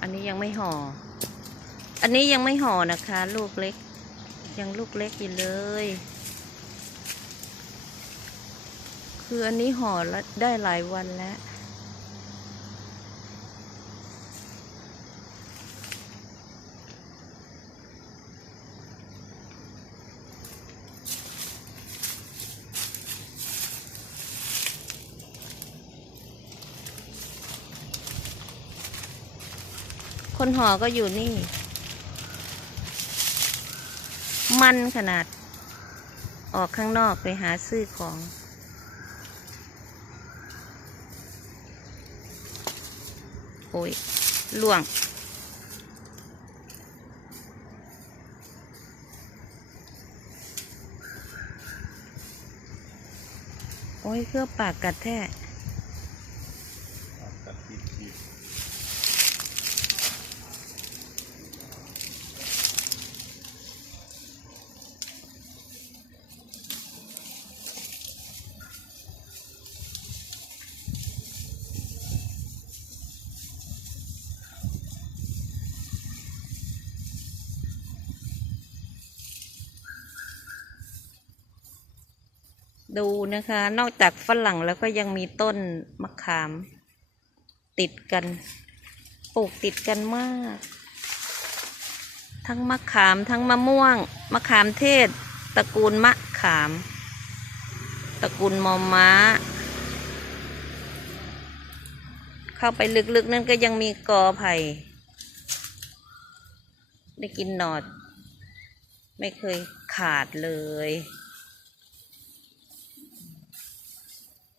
อันนี้ยังไม่ห่อ อันนี้ยังไม่ห่อนะคะ ลูกเล็ก ยังลูกเล็กอยู่เลย คืออันนี้ห่อแล้วได้หลายวันแล้ว คนห่อก็อยู่นี่ มันขนาด ออกข้างนอกไปหาซื้อของ โอ้ยล่วง โอ้ยเครื่องปากกัดแท้กัดติดติด ดูนะคะ นอกจากฝรั่งแล้วก็ยังมีต้นมะขาม ติดกัน ปลูกติดกันมาก ทั้งมะขามทั้งมะม่วง มะขามเทศ ตระกูลมะขาม ตระกูลมอม้า เข้าไปลึกๆนั่นก็ยังมีกอไผ่ได้กินหนอด ไม่เคยขาดเลย